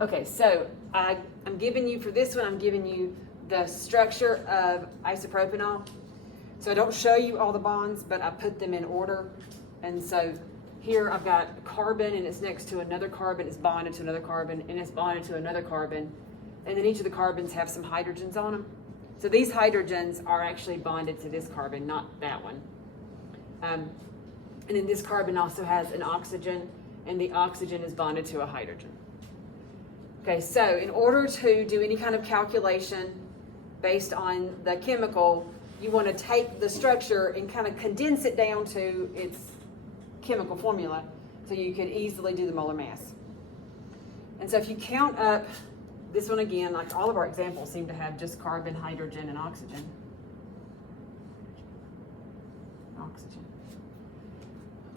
Okay, so I'm giving you, for this one, I'm giving you the structure of isopropanol. So I don't show you all the bonds, but I put them in order. And so here I've got carbon, and it's next to another carbon, it's bonded to another carbon, and it's bonded to another carbon. And then each of the carbons have some hydrogens on them. So these hydrogens are actually bonded to this carbon, not that one. And then this carbon also has an oxygen, and the oxygen is bonded to a hydrogen. Okay, so in order to do any kind of calculation based on the chemical, you want to take the structure and kind of condense it down to its chemical formula so you can easily do the molar mass. And so if you count up this one again, like all of our examples seem to have just carbon, hydrogen, and oxygen. Oxygen.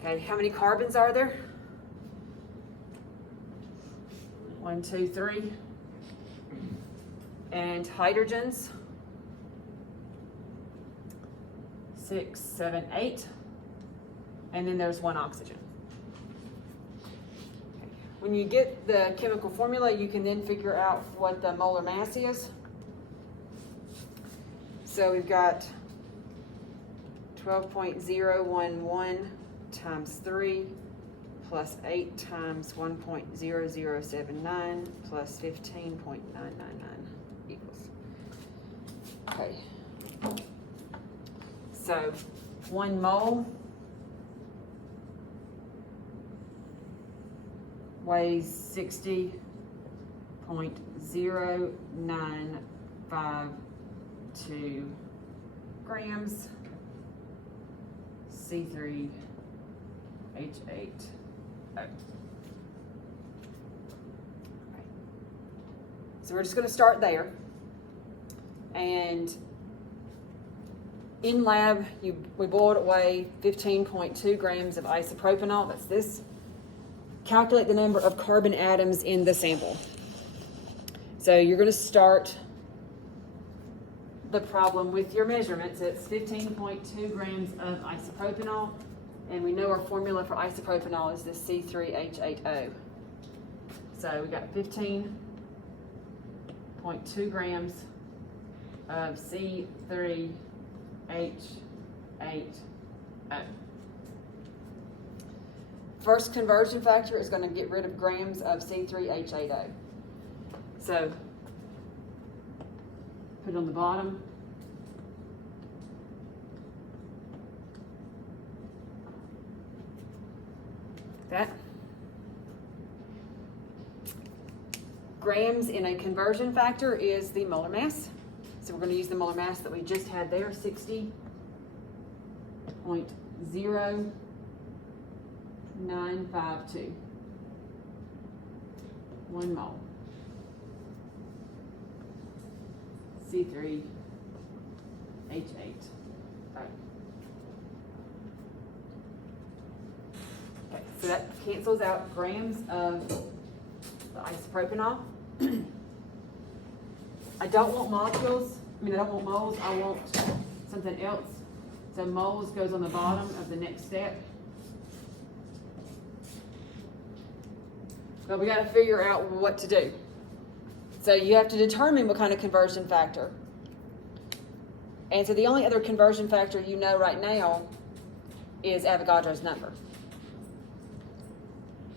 Okay, how many carbons are there? 1, 2, 3. And hydrogens? 6, 7, 8. And then there's 1 oxygen. When you get the chemical formula, you can then figure out what the molar mass is. So we've got 12.011 times 3 plus 8 times 1.0079 plus 15.999 equals. Okay. So 1 mole weighs 60.0952 grams. C3H8O. So we're just going to start there. And in lab, we boiled away 15.2 grams of isopropanol. That's this. Calculate the number of carbon atoms in the sample. So you're going to start the problem with your measurements. It's 15.2 grams of isopropanol, and we know our formula for isopropanol is this C3H8O. So we got 15.2 grams of C3H8O. First conversion factor is going to get rid of grams of C3H8O. So put it on the bottom. That. Grams in a conversion factor is the molar mass. So we're going to use the molar mass that we just had there, 60.0952. 1 mole. C3H8O. Okay, so that cancels out grams of the isopropanol. I don't want molecules. I don't want moles. I want something else. So moles goes on the bottom of the next step. But we got to figure out what to do. So you have to determine what kind of conversion factor. And so the only other conversion factor you know right now is Avogadro's number.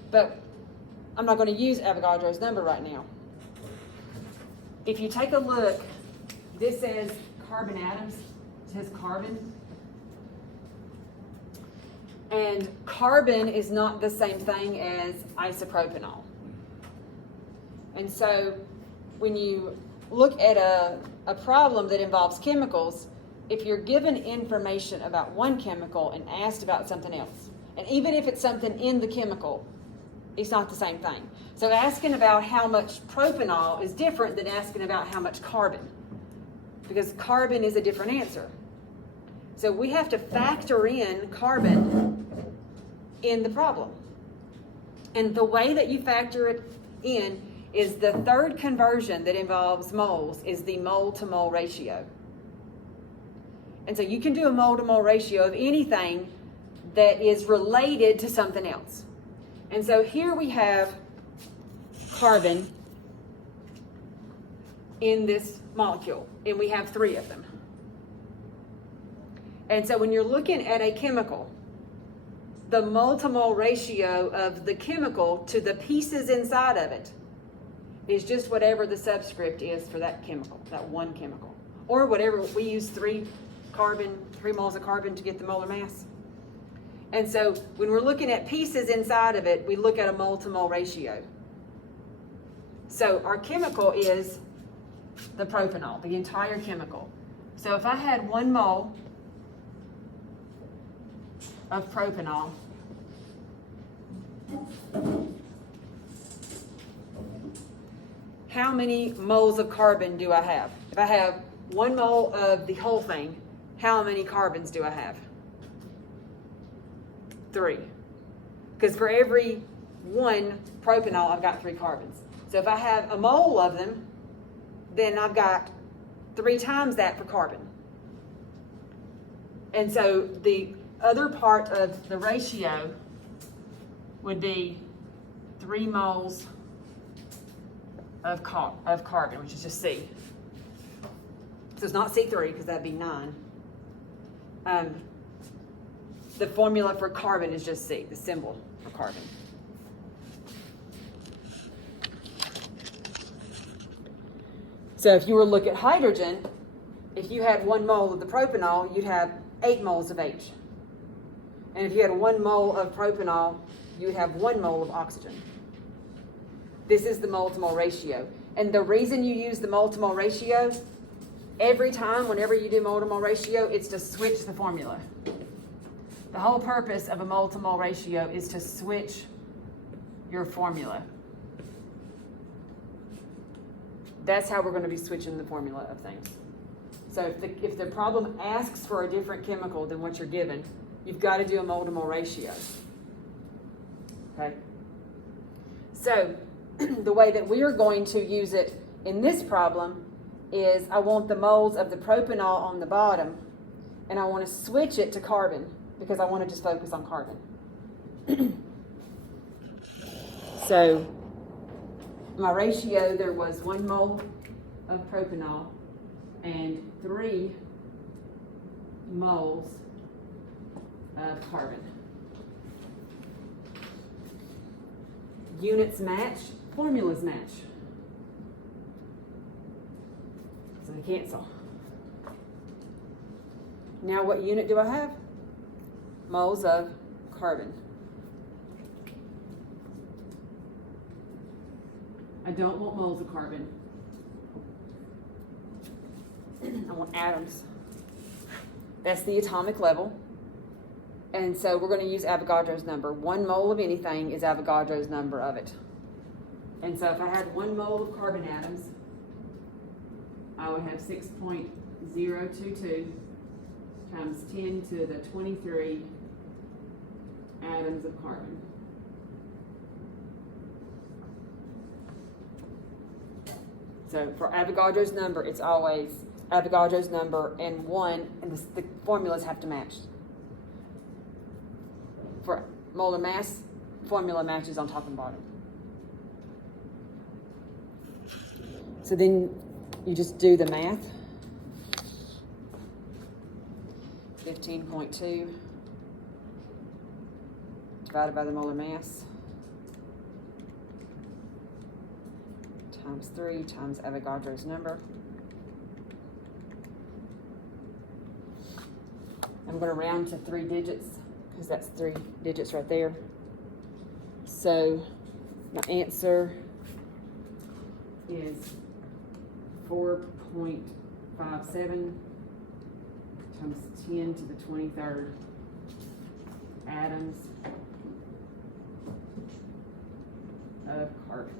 But I'm not going to use Avogadro's number right now. If you take a look, this says carbon atoms. It says carbon. And carbon is not the same thing as isopropanol. And so when you look at a problem that involves chemicals, if you're given information about one chemical and asked about something else, and even if it's something in the chemical, it's not the same thing. So asking about how much propanol is different than asking about how much carbon, because carbon is a different answer. So we have to factor in carbon in the problem. And the way that you factor it in is the third conversion that involves moles is the mole to mole ratio. And so you can do a mole to mole ratio of anything that is related to something else. And so here we have carbon, in this molecule, and we have 3 of them. And so when you're looking at a chemical, the multimole ratio of the chemical to the pieces inside of it is just whatever the subscript is for that chemical, that one chemical. Or whatever, we use 3 moles of carbon to get the molar mass. And so when we're looking at pieces inside of it, we look at a multimole ratio. So our chemical is the propanol, the entire chemical. So if I had 1 mole of propanol, how many moles of carbon do I have? If I have 1 mole of the whole thing, how many carbons do I have? 3. Because for every 1 propanol, I've got 3 carbons. So if I have a mole of them, then I've got 3 times that for carbon. And so the other part of the ratio would be 3 moles of carbon, which is just C. So it's not C3 because that'd be 9. The formula for carbon is just C, the symbol for carbon. So if you were to look at hydrogen, if you had 1 mole of the propanol, you'd have 8 moles of H. And if you had 1 mole of propanol, you would have 1 mole of oxygen. This is the multimole ratio. And the reason you use the multimole ratio, every time, whenever you do multimole ratio, it's to switch the formula. The whole purpose of a multimole ratio is to switch your formula. That's how we're going to be switching the formula of things. So if the problem asks for a different chemical than what you're given, you've got to do a multimole ratio. Okay? So the way that we are going to use it in this problem is I want the moles of the propanol on the bottom, and I want to switch it to carbon because I want to just focus on carbon. So my ratio, there was 1 mole of propanol and 3 moles of carbon. Units match, formulas match. So they cancel. Now what unit do I have? Moles of carbon. I don't want moles of carbon. I want atoms. That's the atomic level. And so we're going to use Avogadro's number. 1 mole of anything is Avogadro's number of it. And so if I had 1 mole of carbon atoms, I would have 6.022 times 10 to the 23 atoms of carbon. So for Avogadro's number, it's always Avogadro's number and 1, and the formulas have to match. For molar mass, formula matches on top and bottom. So then you just do the math. 15.2 divided by the molar mass times 3 times Avogadro's number. I'm going to round to 3 digits because that's 3 digits right there. So my answer is 4.57 times 10 to the 23rd atoms of carbon.